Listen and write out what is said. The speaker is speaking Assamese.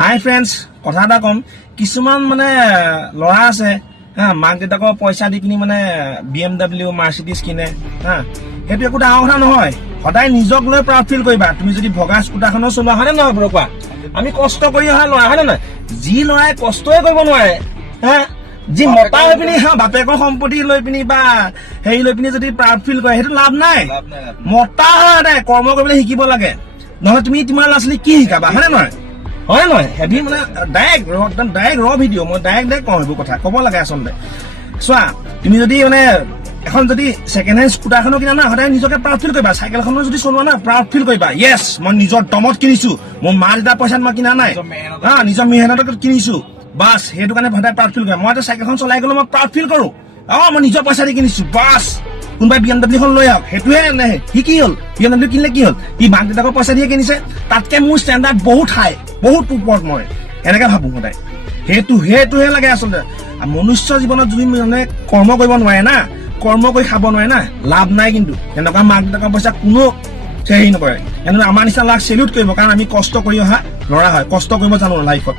হাই ফ্ৰেণ্ডছ, কথা এটা কম। কিছুমান মানে ল'ৰা আছে হা, মাক দেউতাকৰ পইচা দি কিনি মানে BMW মাৰ্চিডিজ কিনে হা। সেইটো একো ডাঙৰ কথা নহয়। সদায় নিজক লৈ প্ৰাউড ফিল কৰিবা। তুমি যদি ভগা স্কুটাৰখনো চলোৱা, হয়নে নহয় বাৰু কোৱা? আমি কষ্ট কৰি অহা ল'ৰা, হয়নে নহয়? যি ল'ৰাই কষ্টই কৰিব নোৱাৰে হা, যি মতা হৈ পিনি বাপেকৰ সম্পত্তি লৈ পিনি বা হেৰি লৈ পিনি যদি প্ৰাউড ফিল কৰে, সেইটো লাভ নাই। মতা হয় কৰ্ম কৰিবলৈ শিকিব লাগে, নহলে তুমি তোমাৰ ল'ৰা ছোৱালী কি শিকাবা, হয়নে নহয়? হয় নহয়? হেভি মানে ডাইৰেক্ট ৰ ভিডিঅ', মই ডাইৰেক্ট কওঁ সেইবোৰ কথা ক'ব লাগে আচলতে। চোৱা, তুমি যদি মানে এখন যদি ছেকেণ্ড হেণ্ড স্কুটাৰখনো কিনা না, সদায় নিজকে প্ৰাউড ফিল কৰিবা। চাইকেলখনো যদি চলোৱা না, প্ৰাউড ফিল কৰিবা। য়েছ, মই নিজৰ দমত কিনিছো, মোৰ মা দেউতাৰ পইচাত মই কিনা নাই, নিজৰ মেহনতত কিনিছো। বাছ সেইটো কাৰণে সদায় প্ৰাউড ফিল কৰিবা। মই চাইকেলখন চলাই গ'লে মই প্ৰাউড ফিল কৰো, মই নিজৰ পইচা দি কিনিছো। বাছ কোনোবাই BMW খন লৈ আহক, সেইটোহে নাহে। সি কি হ'ল? BMW কিনিলে কি হ'ল? সি মাক দেউতাকৰ পইচা দিয়ে কিনিছে, তাতকে মোৰ ষ্টেণ্ডাৰ্ড বহুত হাই, বহুত ওপৰত। মই এনেকে ভাবো সদায়। সেইটোহে লাগে আচলতে। মনুষ্য জীৱনত যদি মানে কৰ্ম কৰিব নোৱাৰে না, কৰ্ম কৰি খাব নোৱাৰে না, লাভ নাই। কিন্তু এনেকুৱা মাক দেউতাকৰ পইচা কোনো হেৰি নকৰে। এনেকুৱা আমাৰ নিচিনা লাখ চেলিউট কৰিব, কাৰণ আমি কষ্ট কৰি অহা ল'ৰা হয়, কষ্ট কৰিব জানো লাইফত।